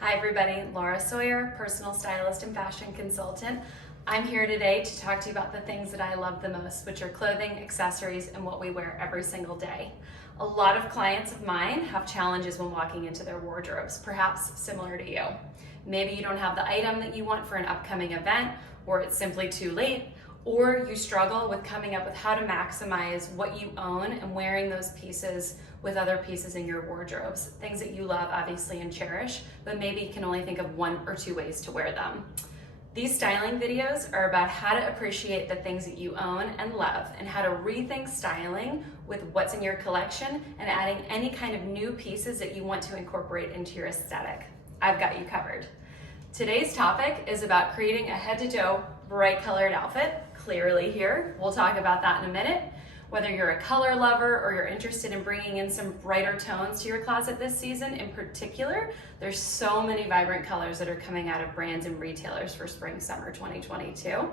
Hi everybody, Laura Sawyer, personal stylist and fashion consultant. I'm here today to talk to you about the things that I love the most, which are clothing, accessories, and what we wear every single day. A lot of clients of mine have challenges when walking into their wardrobes, perhaps similar to you. Maybe you don't have the item that you want for an upcoming event, or it's simply too late, or you struggle with coming up with how to maximize what you own and wearing those pieces with other pieces in your wardrobes, things that you love obviously and cherish, but maybe you can only think of one or two ways to wear them. These styling videos are about how to appreciate the things that you own and love and how to rethink styling with what's in your collection and adding any kind of new pieces that you want to incorporate into your aesthetic. I've got you covered. Today's topic is about creating a head-to-toe bright colored outfit, clearly here. We'll talk about that in a minute. Whether you're a color lover or you're interested in bringing in some brighter tones to your closet this season in particular, there's so many vibrant colors that are coming out of brands and retailers for spring summer 2022.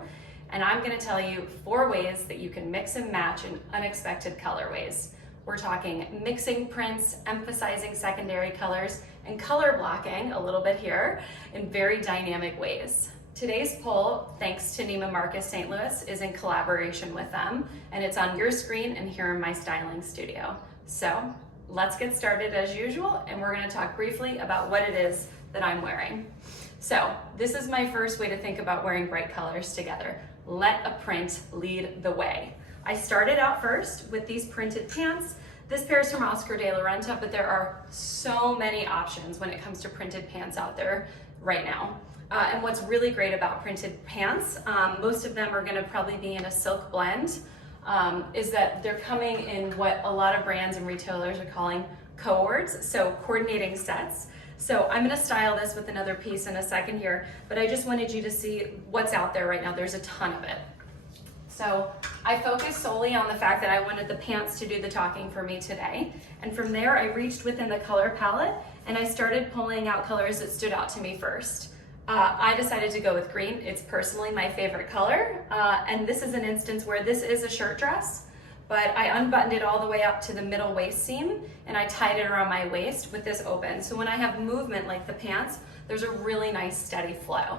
And I'm gonna tell you 4 ways that you can mix and match in unexpected colorways. We're talking mixing prints, emphasizing secondary colors, and color blocking a little bit here in very dynamic ways. Today's poll, thanks to Neiman Marcus St. Louis, is in collaboration with them, and it's on your screen and here in my styling studio. So let's get started as usual, and we're gonna talk briefly about what it is that I'm wearing. So this is my first way to think about wearing bright colors together. Let a print lead the way. I started out first with these printed pants. This pair is from Oscar de la Renta, but there are so many options when it comes to printed pants out there right now. And what's really great about printed pants, most of them are gonna probably be in a silk blend, is that they're coming in what a lot of brands and retailers are calling cords, so coordinating sets. So I'm gonna style this with another piece in a second here, but I just wanted you to see what's out there right now. There's a ton of it. So I focused solely on the fact that I wanted the pants to do the talking for me today. And from there, I reached within the color palette and I started pulling out colors that stood out to me first. I decided to go with green. It's personally my favorite color. And this is an instance where this is a shirt dress, but I unbuttoned it all the way up to the middle waist seam and I tied it around my waist with this open. So when I have movement like the pants, there's a really nice steady flow.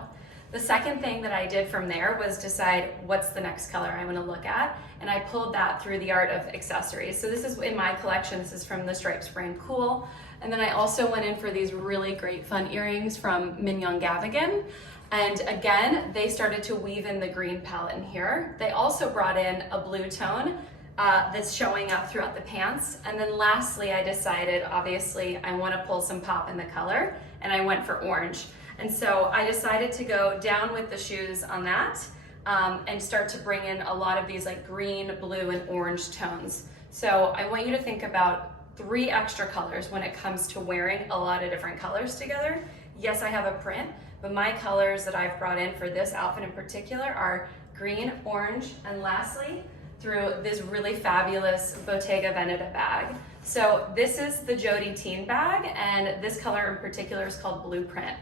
The second thing that I did from there was decide what's the next color I want to look at, and I pulled that through the art of accessories. So this is in my collection. This is from the Stripes brand Cool. And then I also went in for these really great fun earrings from Mignon Gavigan. And again, they started to weave in the green palette in here. They also brought in a blue tone that's showing up throughout the pants. And then lastly, I decided, obviously, I want to pull some pop in the color, and I went for orange. And so I decided to go down with the shoes on that and start to bring in a lot of these like green, blue, and orange tones. So I want you to think about 3 extra colors when it comes to wearing a lot of different colors together. Yes, I have a print, but my colors that I've brought in for this outfit in particular are green, orange, and lastly, through this really fabulous Bottega Veneta bag. So this is the Jody Teen bag, and this color in particular is called Blueprint.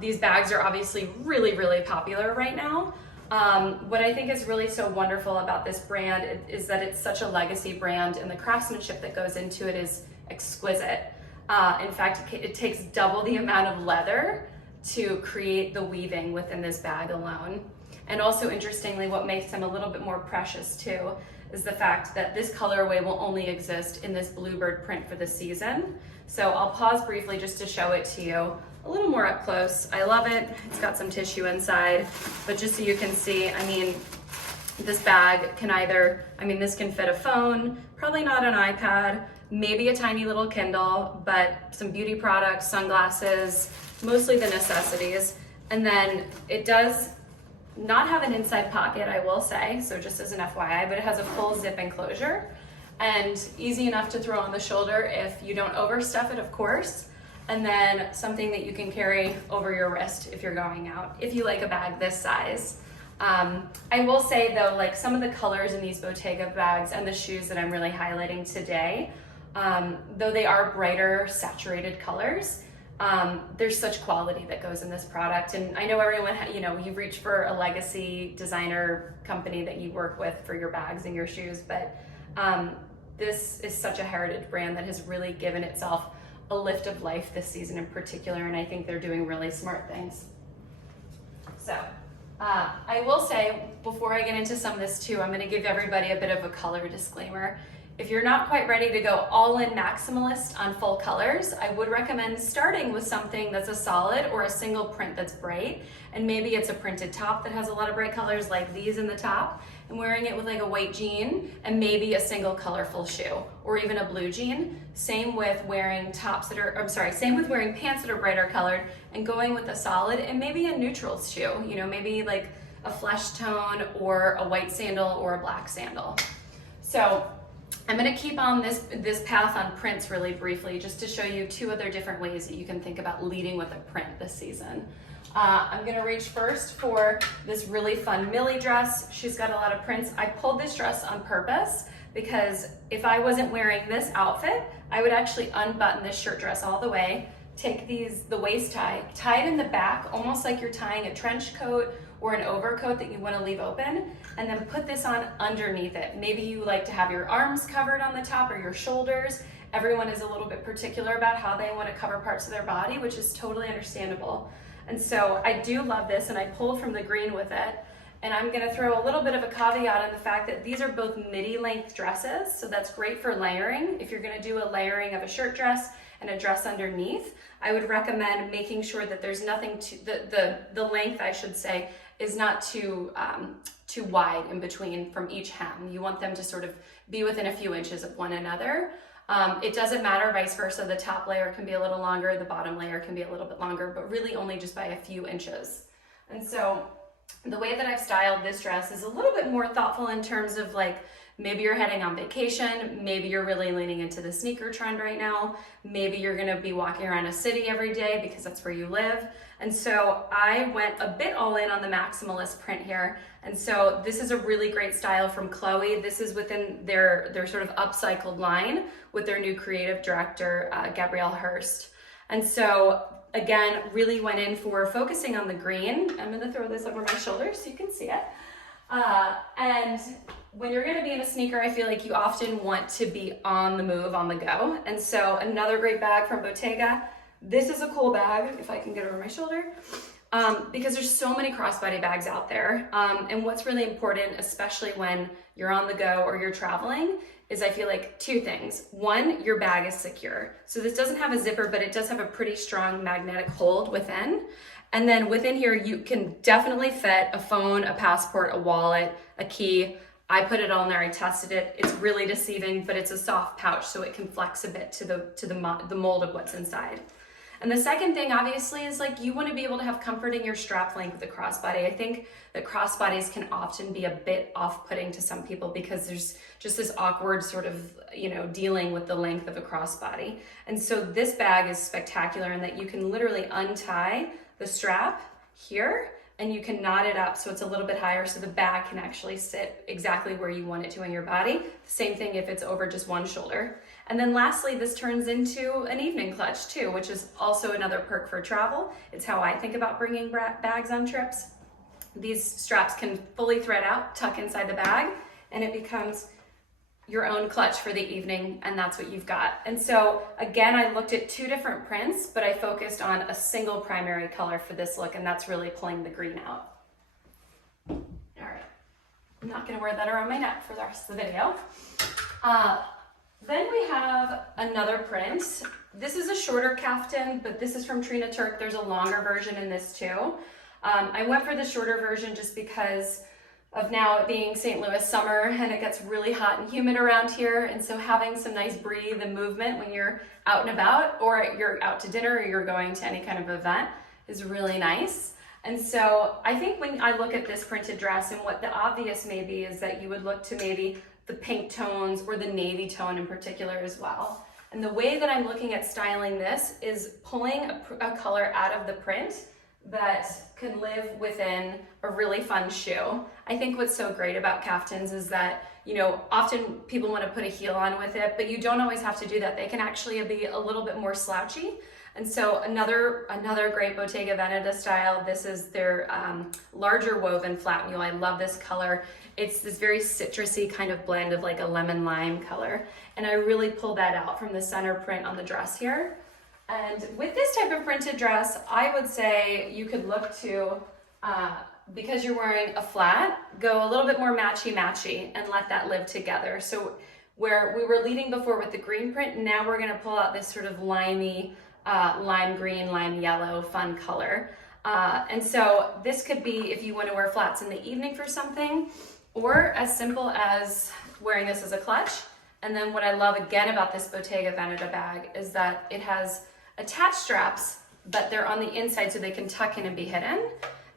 These bags are obviously really, really popular right now. What I think is really so wonderful about this brand is that it's such a legacy brand, and the craftsmanship that goes into it is exquisite. In fact, it takes double the amount of leather to create the weaving within this bag alone. And also interestingly, what makes them a little bit more precious too is the fact that this colorway will only exist in this bluebird print for the season. So I'll pause briefly just to show it to you a little more up close. I love it. It's got some tissue inside, but just so you can see, I mean, this bag can either, this can fit a phone, probably not an iPad, maybe a tiny little Kindle, but some beauty products, sunglasses, mostly the necessities. And then it does not have an inside pocket, I will say, so just as an FYI, but it has a full zip enclosure and easy enough to throw on the shoulder if you don't overstuff it, of course. And then something that you can carry over your wrist if you're going out, if you like a bag this size. I will say though, like some of the colors in these Bottega bags and the shoes that I'm really highlighting today, though they are brighter, saturated colors, there's such quality that goes in this product. And I know everyone, you reach for a legacy designer company that you work with for your bags and your shoes, but this is such a heritage brand that has really given itself a lift of life this season in particular, and I think they're doing really smart things. So I will say, before I get into some of this too, I'm going to give everybody a bit of a color disclaimer. If you're not quite ready to go all in maximalist on full colors, I would recommend starting with something that's a solid or a single print that's bright, and maybe it's a printed top that has a lot of bright colors like these in the top, and wearing it with like a white jean and maybe a single colorful shoe or even a blue jean. Same with wearing same with wearing pants that are brighter colored and going with a solid and maybe a neutral shoe, you know, maybe like a flesh tone or a white sandal or a black sandal. So I'm going to keep on this path on prints really briefly just to show you two other different ways that you can think about leading with a print this season. I'm going to reach first for this really fun Millie dress. She's got a lot of prints. I pulled this dress on purpose because if I wasn't wearing this outfit, I would actually unbutton this shirt dress all the way, take the waist tie, tie it in the back almost like you're tying a trench coat or an overcoat that you want to leave open, and then put this on underneath it. Maybe you like to have your arms covered on the top or your shoulders. Everyone is a little bit particular about how they want to cover parts of their body, which is totally understandable. And so I do love this, and I pulled from the green with it. And I'm going to throw a little bit of a caveat on the fact that these are both midi length dresses, so that's great for layering. If you're going to do a layering of a shirt dress and a dress underneath, I would recommend making sure that there's nothing the length, I should say, is not too wide in between from each hem. You want them to sort of be within a few inches of one another. It doesn't matter, vice versa. The top layer can be a little longer, the bottom layer can be a little bit longer, but really only just by a few inches. And so the way that I've styled this dress is a little bit more thoughtful in terms of like, maybe you're heading on vacation, maybe you're really leaning into the sneaker trend right now, maybe you're gonna be walking around a city every day because that's where you live. And so I went a bit all in on the maximalist print here. And so this is a really great style from Chloe. This is within their sort of upcycled line with their new creative director, Gabrielle Hurst. And so again, really went in for focusing on the green. I'm gonna throw this over my shoulder so you can see it. And when you're gonna be in a sneaker, I feel like you often want to be on the move, on the go. And so another great bag from Bottega. This is a cool bag, if I can get over my shoulder, because there's so many crossbody bags out there. And what's really important, especially when you're on the go or you're traveling, is I feel like two things. One, your bag is secure. So this doesn't have a zipper, but it does have a pretty strong magnetic hold within. And then within here, you can definitely fit a phone, a passport, a wallet, a key. I put it all in there, I tested it. It's really deceiving, but it's a soft pouch, so it can flex a bit to the mold of what's inside. And the second thing, obviously, is like you want to be able to have comfort in your strap length with the crossbody. I think that crossbodies can often be a bit off-putting to some people because there's just this awkward sort of, you know, dealing with the length of a crossbody. And so this bag is spectacular in that you can literally untie the strap here and you can knot it up so it's a little bit higher so the bag can actually sit exactly where you want it to in your body. Same thing if it's over just one shoulder. And then lastly, this turns into an evening clutch too, which is also another perk for travel. It's how I think about bringing bags on trips. These straps can fully thread out, tuck inside the bag, and it becomes your own clutch for the evening, and that's what you've got. And so again, I looked at two different prints, but I focused on a single primary color for this look, and that's really pulling the green out. All right, I'm not gonna wear that around my neck for the rest of the video. Then we have another print. This is a shorter kaftan, but this is from Trina Turk. There's a longer version in this too. I went for the shorter version just because of now it being St. Louis summer and it gets really hot and humid around here. And so having some nice breathe and movement when you're out and about or you're out to dinner or you're going to any kind of event is really nice. And so I think when I look at this printed dress and what the obvious may be is that you would look to maybe the pink tones or the navy tone in particular as well. And the way that I'm looking at styling this is pulling a color out of the print that can live within a really fun shoe. I think what's so great about kaftans is that, you know, often people want to put a heel on with it, but you don't always have to do that. They can actually be a little bit more slouchy. And so another great Bottega Veneta style, this is their larger woven flat mule. I love this color. It's this very citrusy kind of blend of like a lemon lime color. And I really pulled that out from the center print on the dress here. And with this type of printed dress, I would say you could look to, because you're wearing a flat, go a little bit more matchy-matchy and let that live together. So where we were leading before with the green print, now we're gonna pull out this sort of limey, lime green, lime yellow, fun color. And so this could be if you want to wear flats in the evening for something, or as simple as wearing this as a clutch. And then what I love again about this Bottega Veneta bag is that it has attached straps, but they're on the inside so they can tuck in and be hidden.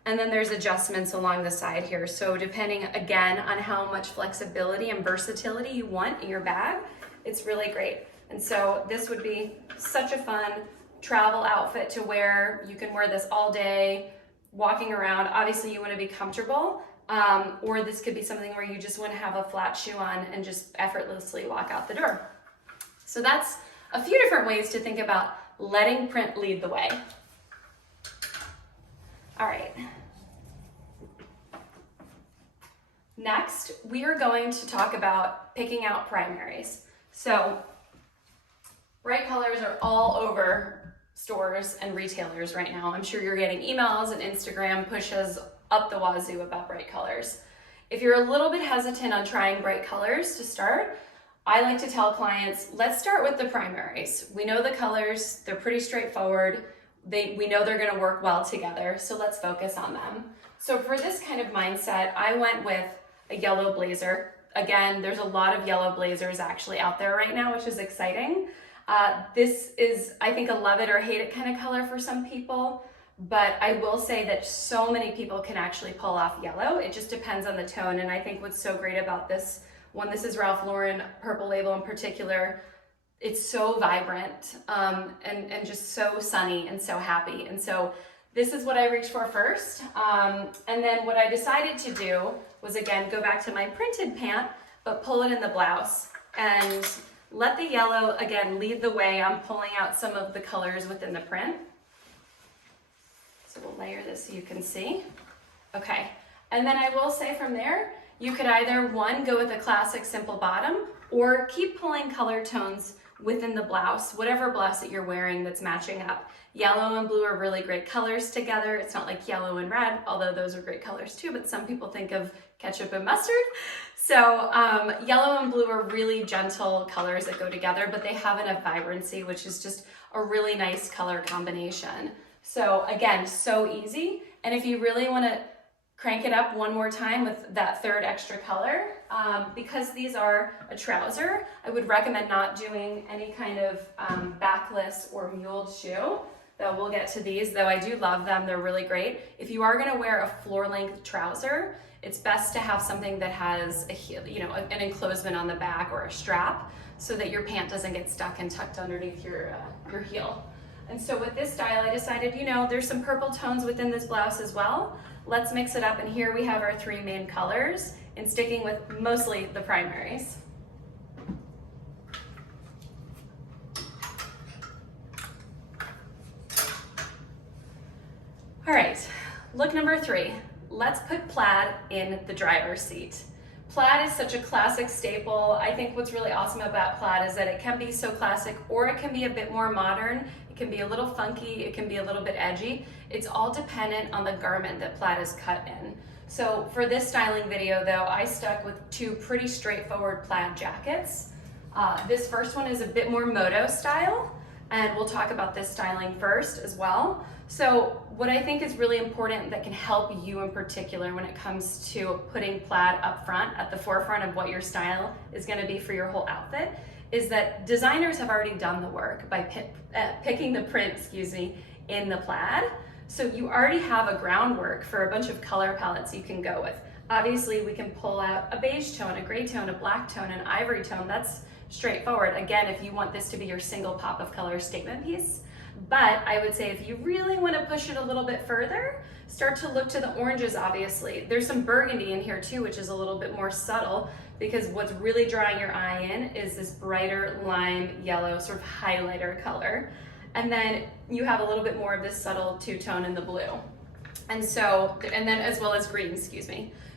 And then there's adjustments along the side here. So depending again on how much flexibility and versatility you want in your bag, it's really great. And so this would be such a fun travel outfit to wear. You can wear this all day, walking around. Obviously you want to be comfortable, or this could be something where you just want to have a flat shoe on and just effortlessly walk out the door. So that's a few different ways to think about letting print lead the way. All right. Next, we are going to talk about picking out primaries. So bright colors are all over stores and retailers right now. I'm sure you're getting emails and Instagram pushes up the wazoo about bright colors. If you're a little bit hesitant on trying bright colors to start, I like to tell clients, let's start with the primaries. We know the colors, they're pretty straightforward. We know they're gonna work well together, so let's focus on them. So for this kind of mindset, I went with a yellow blazer. Again, there's a lot of yellow blazers actually out there right now, which is exciting. This is, I think, a love it or hate it kind of color for some people, but I will say that so many people can actually pull off yellow. It just depends on the tone, and I think what's so great about this one, this is Ralph Lauren Purple Label in particular, it's so vibrant and just so sunny and so happy. And so this is what I reached for first. And then what I decided to do was, again, go back to my printed pant, but pull it in the blouse and let the yellow, again, lead the way. I'm pulling out some of the colors within the print. So we'll layer this so you can see. Okay, and then I will say from there, you could either, one, go with a classic simple bottom, or keep pulling color tones within the blouse, whatever blouse that you're wearing that's matching up. Yellow and blue are really great colors together. It's not like yellow and red, although those are great colors too, but some people think of ketchup and mustard. So yellow and blue are really gentle colors that go together, but they have enough vibrancy, which is just a really nice color combination. So again, so easy. And if you really want to crank it up one more time with that third extra color, because these are a trouser, I would recommend not doing any kind of backless or muled shoe. Though we'll get to these, though I do love them, they're really great. If you are gonna wear a floor length trouser, it's best to have something that has a heel, an enclosement on the back or a strap, so that your pant doesn't get stuck and tucked underneath your heel. And so with this style, I decided, there's some purple tones within this blouse as well. Let's mix it up, and here we have our three main colors, and sticking with mostly the primaries. All right, look number 3. Let's put plaid in the driver's seat. Plaid is such a classic staple. I think what's really awesome about plaid is that it can be so classic, or it can be a bit more modern. It can be a little funky, it can be a little bit edgy. It's all dependent on the garment that plaid is cut in. So for this styling video though, I stuck with 2 pretty straightforward plaid jackets. This first one is a bit more moto style, and we'll talk about this styling first as well. So what I think is really important that can help you in particular when it comes to putting plaid up front, at the forefront of what your style is gonna be for your whole outfit, is that designers have already done the work by picking the print, in the plaid. So you already have a groundwork for a bunch of color palettes you can go with. Obviously, we can pull out a beige tone, a gray tone, a black tone, an ivory tone. That's straightforward. Again, if you want this to be your single pop of color statement piece. But I would say if you really want to push it a little bit further, start to look to the oranges, obviously. There's some burgundy in here too, which is a little bit more subtle, because what's really drawing your eye in is this brighter lime yellow sort of highlighter color. And then you have a little bit more of this subtle two-tone in the blue. And then as well as green,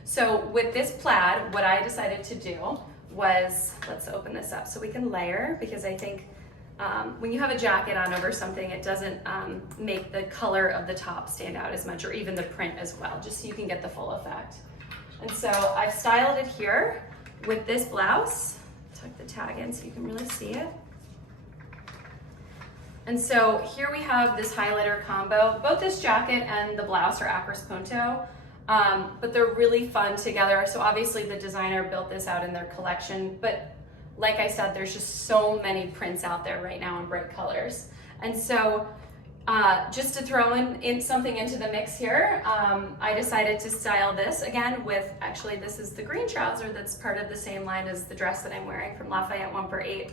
So with this plaid, what I decided to do was, let's open this up so we can layer, because I think when you have a jacket on over something, it doesn't make the color of the top stand out as much, or even the print as well, just so you can get the full effect. And so I've styled it here with this blouse. Tuck the tag in so you can really see it. And so here we have this highlighter combo. Both this jacket and the blouse are Acros Punto, but they're really fun together. So obviously the designer built this out in their collection, but like I said, there's just so many prints out there right now in bright colors. And so just to throw in something into the mix here, I decided to style this again with, actually this is the green trouser that's part of the same line as the dress that I'm wearing from Lafayette 1 for 8,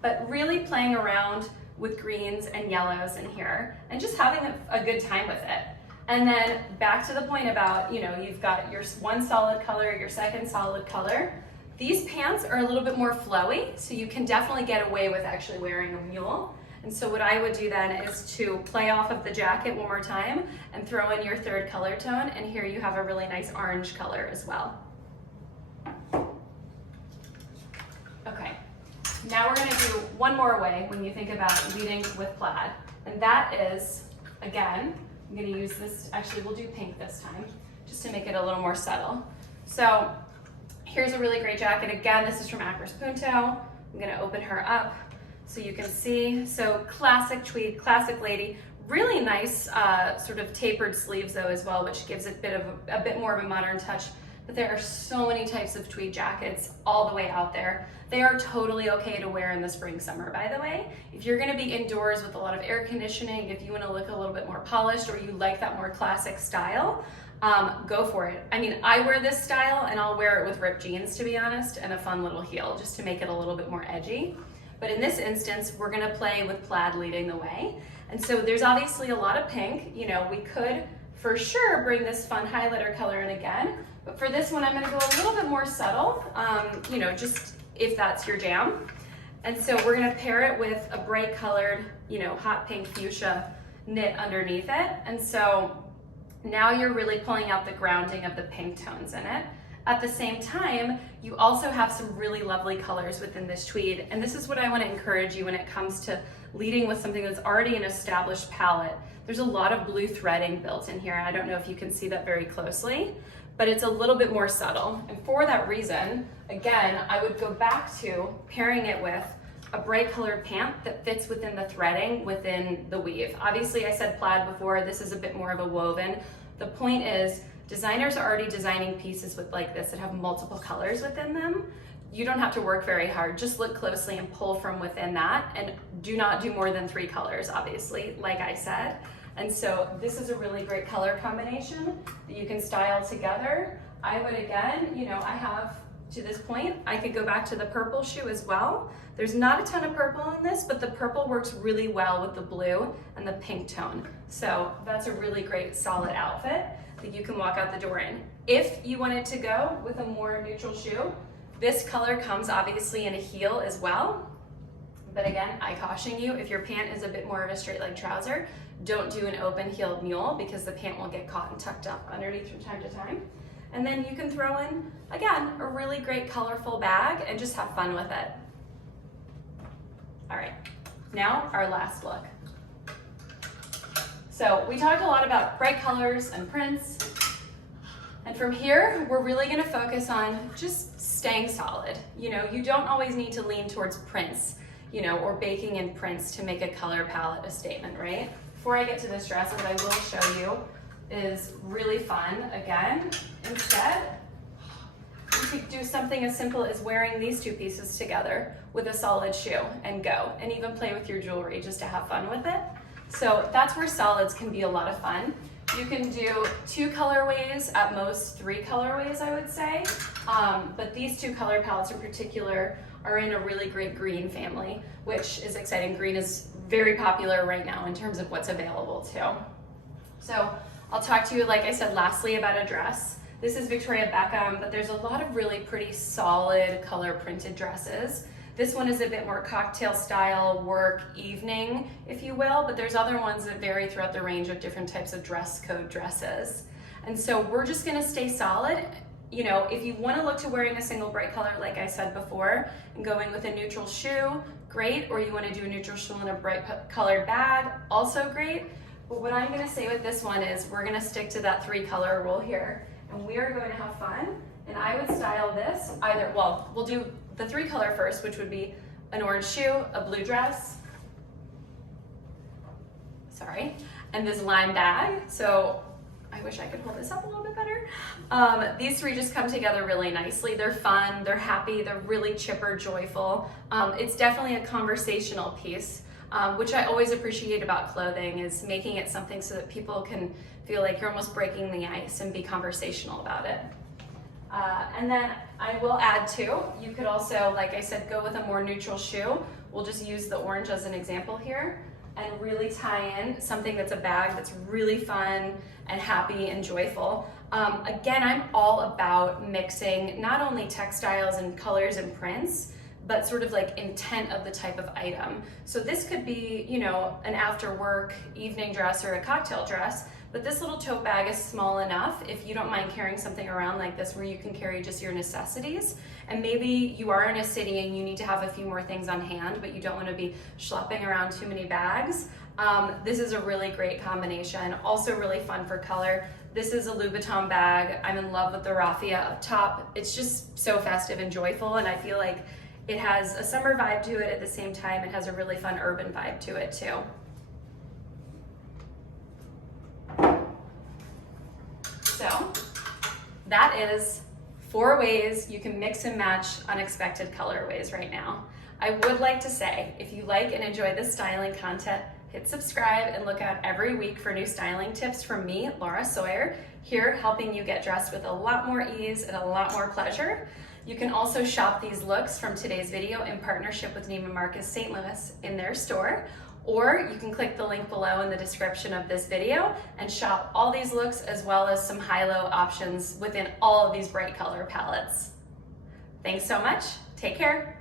but really playing around with greens and yellows in here and just having a good time with it. And then back to the point about, you know, you've got your one solid color, your second solid color. These pants are a little bit more flowy, so you can definitely get away with actually wearing a mule. And so what I would do then is to play off of the jacket one more time and throw in your third color tone, and here you have a really nice orange color as well. Okay. Now we're going to do one more way when you think about leading with plaid, and that is, again, I'm going to use this, actually we'll do pink this time, just to make it a little more subtle. So here's a really great jacket. Again, this is from Acros Punto. I'm going to open her up so you can see. So classic tweed, classic lady, really nice sort of tapered sleeves though as well, which gives it a bit more of a modern touch. But there are so many types of tweed jackets all the way out there. They are totally okay to wear in the spring, summer, by the way. If you're gonna be indoors with a lot of air conditioning, if you wanna look a little bit more polished or you like that more classic style, go for it. I mean, I wear this style and I'll wear it with ripped jeans, to be honest, and a fun little heel, just to make it a little bit more edgy. But in this instance, we're gonna play with plaid leading the way. And so there's obviously a lot of pink. You know, we could for sure bring this fun highlighter color in again, but for this one, I'm gonna go a little bit more subtle, you know, just if that's your jam. And so we're gonna pair it with a bright colored, you know, hot pink fuchsia knit underneath it. And so now you're really pulling out the grounding of the pink tones in it. At the same time, you also have some really lovely colors within this tweed. And this is what I want to encourage you when it comes to leading with something that's already an established palette. There's a lot of blue threading built in here. I don't know if you can see that very closely, but it's a little bit more subtle. And for that reason, again, I would go back to pairing it with a bright colored pant that fits within the threading within the weave. Obviously, I said plaid before. This is a bit more of a woven. The point is, designers are already designing pieces with like this that have multiple colors within them. You don't have to work very hard. Just look closely and pull from within that, and do not do more than 3 colors, obviously, like I said. And so this is a really great color combination that you can style together. I would, again, you know, I have to this point, I could go back to the purple shoe as well. There's not a ton of purple in this, but the purple works really well with the blue and the pink tone. So that's a really great solid outfit that you can walk out the door in. If you wanted to go with a more neutral shoe, this color comes obviously in a heel as well. But again, I caution you, if your pant is a bit more of a straight leg trouser, don't do an open heeled mule because the pant will get caught and tucked up underneath from time to time. And then you can throw in, again, a really great colorful bag and just have fun with it. All right, now our last look. So we talked a lot about bright colors and prints. And from here, we're really gonna focus on just staying solid. You know, you don't always need to lean towards prints, you know, or baking in prints to make a color palette a statement, right? Before I get to this dress, what I will show you is really fun. Again, instead, you could do something as simple as wearing these 2 pieces together with a solid shoe and go, and even play with your jewelry just to have fun with it. So that's where solids can be a lot of fun. You can do 2 colorways, at most 3 colorways, I would say. But these 2 color palettes in particular are in a really great green family, which is exciting. Green is very popular right now in terms of what's available too. So I'll talk to you, like I said, lastly about a dress. This is Victoria Beckham, but there's a lot of really pretty solid color printed dresses. This one is a bit more cocktail style, work, evening, if you will, but there's other ones that vary throughout the range of different types of dress code dresses. And so we're just gonna stay solid. You know, if you wanna look to wearing a single bright color, like I said before, and going with a neutral shoe, great, or you want to do a neutral shul in a bright colored bag, also great. But what I'm going to say with this one is we're going to stick to that 3-color rule here, and we are going to have fun. And I would style this either, well, we'll do the 3-color first, which would be an orange shoe, a blue dress, and this lime bag. So I wish I could hold this up a little bit better. These 3 just come together really nicely. They're fun, they're happy, they're really chipper, joyful. It's definitely a conversational piece, which I always appreciate about clothing, is making it something so that people can feel like you're almost breaking the ice and be conversational about it. And then I will add too, you could also, like I said, go with a more neutral shoe. We'll just use the orange as an example here, and really tie in something that's a bag that's really fun and happy and joyful. Again, I'm all about mixing not only textiles and colors and prints, but sort of like intent of the type of item. So this could be, you know, an after work evening dress or a cocktail dress, but this little tote bag is small enough if you don't mind carrying something around like this where you can carry just your necessities. And maybe you are in a city and you need to have a few more things on hand, but you don't want to be schlepping around too many bags. This is a really great combination. Also really fun for color. This is a Louboutin bag. I'm in love with the raffia up top. It's just so festive and joyful, and I feel like it has a summer vibe to it. At the same time, it has a really fun urban vibe to it too. So that is 4 ways you can mix and match unexpected colorways right now. I would like to say, if you like and enjoy this styling content, hit subscribe and look out every week for new styling tips from me, Laura Sawyer, here helping you get dressed with a lot more ease and a lot more pleasure. You can also shop these looks from today's video in partnership with Neiman Marcus St. Louis in their store, or you can click the link below in the description of this video and shop all these looks as well as some high-low options within all of these bright color palettes. Thanks so much. Take care.